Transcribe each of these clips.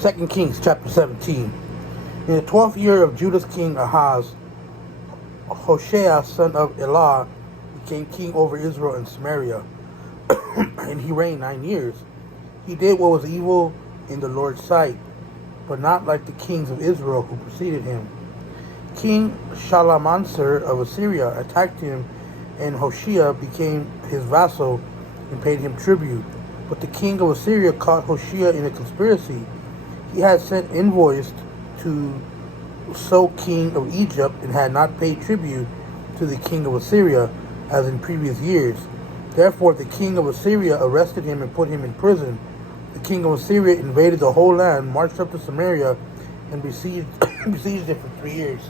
2 Kings chapter 17. In the 12th year of Judah's king Ahaz, Hoshea son of Elah became king over Israel and Samaria, and he reigned 9 years. He did what was evil in the Lord's sight, but not like the kings of Israel who preceded him. King Shalmaneser of Assyria attacked him, and Hoshea became his vassal and paid him tribute. But the king of Assyria caught Hoshea in a conspiracy. He had sent envoys to So king of Egypt and had not paid tribute to the king of Assyria as in previous years. Therefore the king of Assyria arrested him and put him in prison. The king of Assyria invaded the whole land, marched up to Samaria, and besieged it for 3 years.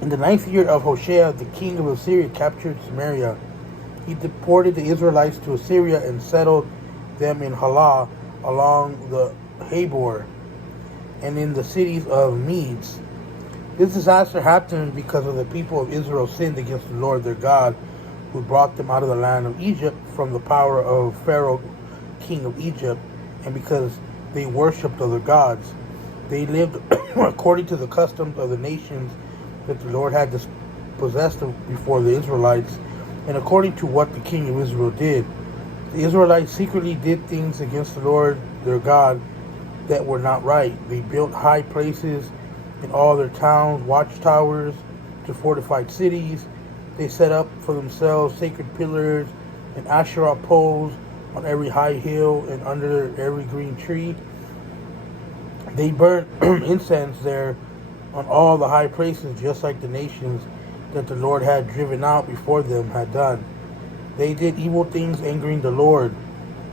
In the 9th year of Hoshea, the king of Assyria captured Samaria. He deported the Israelites to Assyria and settled them in Halah along the Habor and in the cities of Medes. This disaster happened because of the people of Israel sinned against the Lord their God, who brought them out of the land of Egypt from the power of Pharaoh, king of Egypt, and because they worshipped other gods. They lived according to the customs of the nations that the Lord had dispossessed before the Israelites, and according to what the king of Israel did. The Israelites secretly did things against the Lord their God that were not right. They built high places in all their towns, watchtowers to fortified cities. They set up for themselves sacred pillars and Asherah poles on every high hill and under every green tree. They burnt incense there on all the high places, just like the nations that the Lord had driven out before them had done. They did evil things, angering the Lord.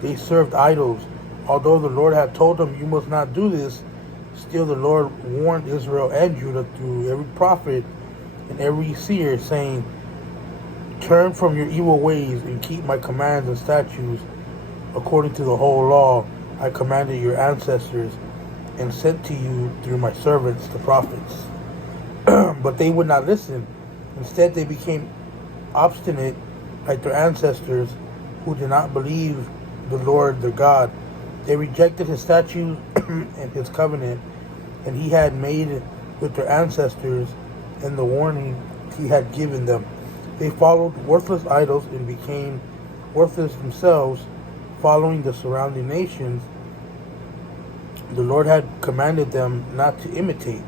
They served idols. Although the Lord had told them, "You must not do this," still the Lord warned Israel and Judah through every prophet and every seer, saying, "Turn from your evil ways and keep my commands and statutes according to the whole law I commanded your ancestors and sent to you through my servants, the prophets." But they would not listen. Instead, they became obstinate like their ancestors who did not believe the Lord their God. They rejected his statutes and his covenant, and he had made with their ancestors and the warning he had given them. They followed worthless idols and became worthless themselves, following the surrounding nations the Lord had commanded them not to imitate.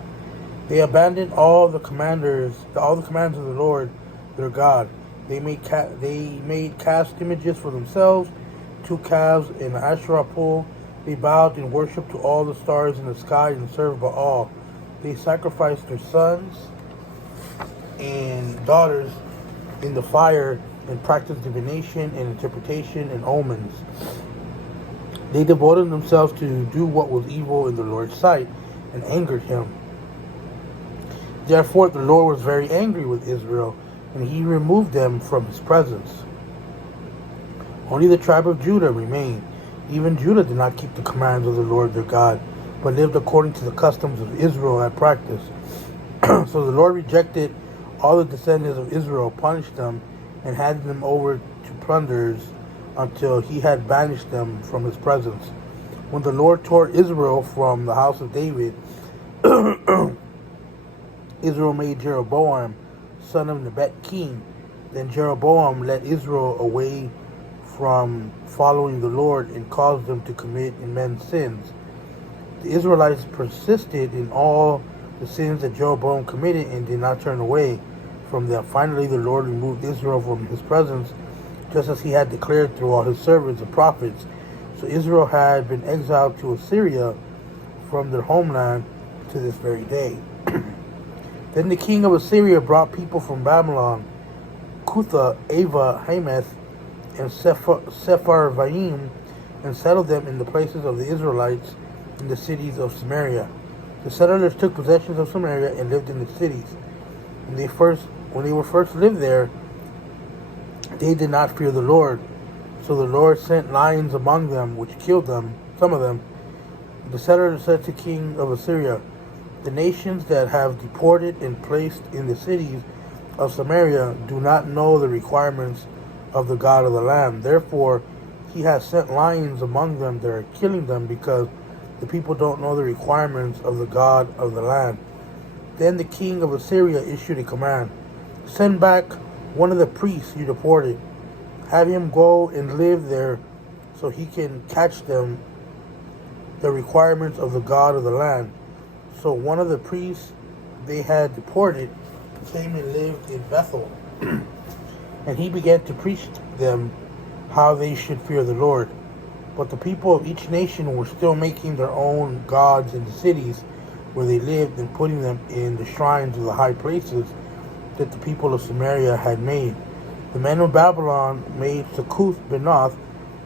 They abandoned all the commands of the Lord their God. They made cast images for themselves, 2 calves and an Asherah pole. They bowed and worshipped to all the stars in the sky and served Baal. They sacrificed their sons and daughters in the fire and practiced divination and interpretation and omens. They devoted themselves to do what was evil in the Lord's sight and angered him. Therefore the Lord was very angry with Israel, and he removed them from his presence. Only the tribe of Judah remained. Even Judah did not keep the commands of the Lord their God, but lived according to the customs of Israel had practiced. So the Lord rejected all the descendants of Israel, punished them, and handed them over to plunderers until he had banished them from his presence. When the Lord tore Israel from the house of David, Israel made Jeroboam, son of Nebat, king. Then Jeroboam led Israel away from following the Lord and caused them to commit immense sins. The Israelites persisted in all the sins that Jeroboam committed and did not turn away from them. Finally, the Lord removed Israel from his presence, just as he had declared through all his servants and prophets. So Israel had been exiled to Assyria from their homeland to this very day. Then the king of Assyria brought people from Babylon, Cutha, Ava, Hamath, and Sepharvaim, and settled them in the places of the Israelites in the cities of Samaria. The settlers took possession of Samaria and lived in the cities. When they were first lived there, they did not fear the Lord. So the Lord sent lions among them, which killed them, some of them. The settlers said to king of Assyria, "The nations that have deported and placed in the cities of Samaria do not know the requirements of the God of the land. Therefore, he has sent lions among them that are killing them because the people don't know the requirements of the God of the land. Then the king of Assyria issued a command: send back one of the priests you deported. Have him go and live there so he can catch them the requirements of the God of the land. So one of the priests they had deported came and lived in Bethel, and he began to preach to them how they should fear the Lord. But the people of each nation were still making their own gods in the cities where they lived and putting them in the shrines of the high places that the people of Samaria had made. The men of Babylon made Succoth-Benoth,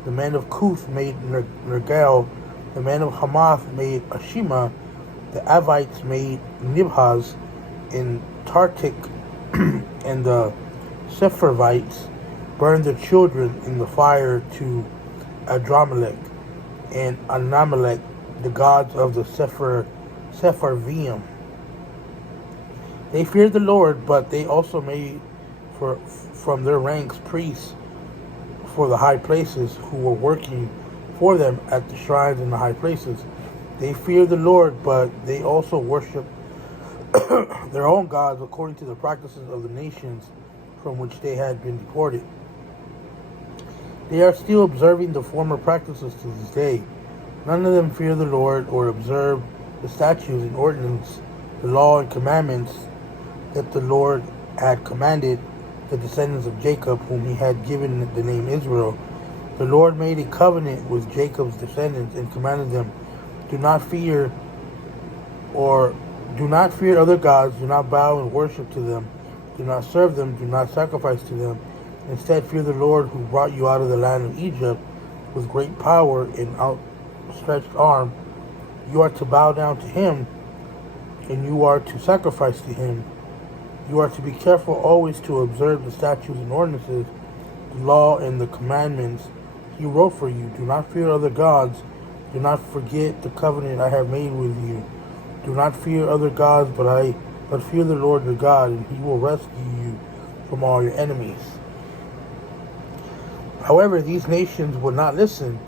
the men of Cuth made Nergal, the men of Hamath made Ashima, the Avites made Nibhaz in Tartik, and the Sepharvites burned their children in the fire to Adramelech and Anamelech, the gods of the Sepharvaim. They feared the Lord, but they also made from their ranks priests for the high places who were working for them at the shrines in the high places. They feared the Lord, but they also worshiped their own gods according to the practices of the nations from which they had been deported. They are still observing the former practices to this day. None of them fear the Lord or observe the statutes and ordinances, the law and commandments that the Lord had commanded the descendants of Jacob, whom he had given the name Israel. The Lord made a covenant with Jacob's descendants and commanded them, do not fear other gods, do not bow and worship to them, do not serve them, do not sacrifice to them. Instead, fear the Lord who brought you out of the land of Egypt with great power and outstretched arm. You are to bow down to him, and you are to sacrifice to him. You are to be careful always to observe the statutes and ordinances, the law and the commandments he wrote for you. Do not fear other gods. Do not forget the covenant I have made with you. Do not fear other gods, but fear the Lord your God, and he will rescue you from all your enemies. However, these nations would not listen,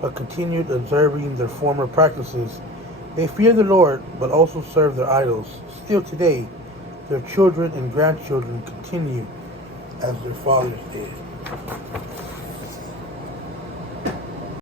but continued observing their former practices. They fear the Lord, but also serve their idols. Still today, their children and grandchildren continue as their fathers did.